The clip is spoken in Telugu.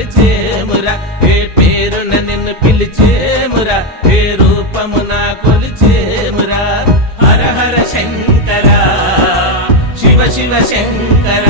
కొలిచేమురా, ఏ పేరున నిన్ను పిలిచేమురా, ఏ రూపమున కొలిచేమురా. హర హర శంకర, శివ శివ శంకర,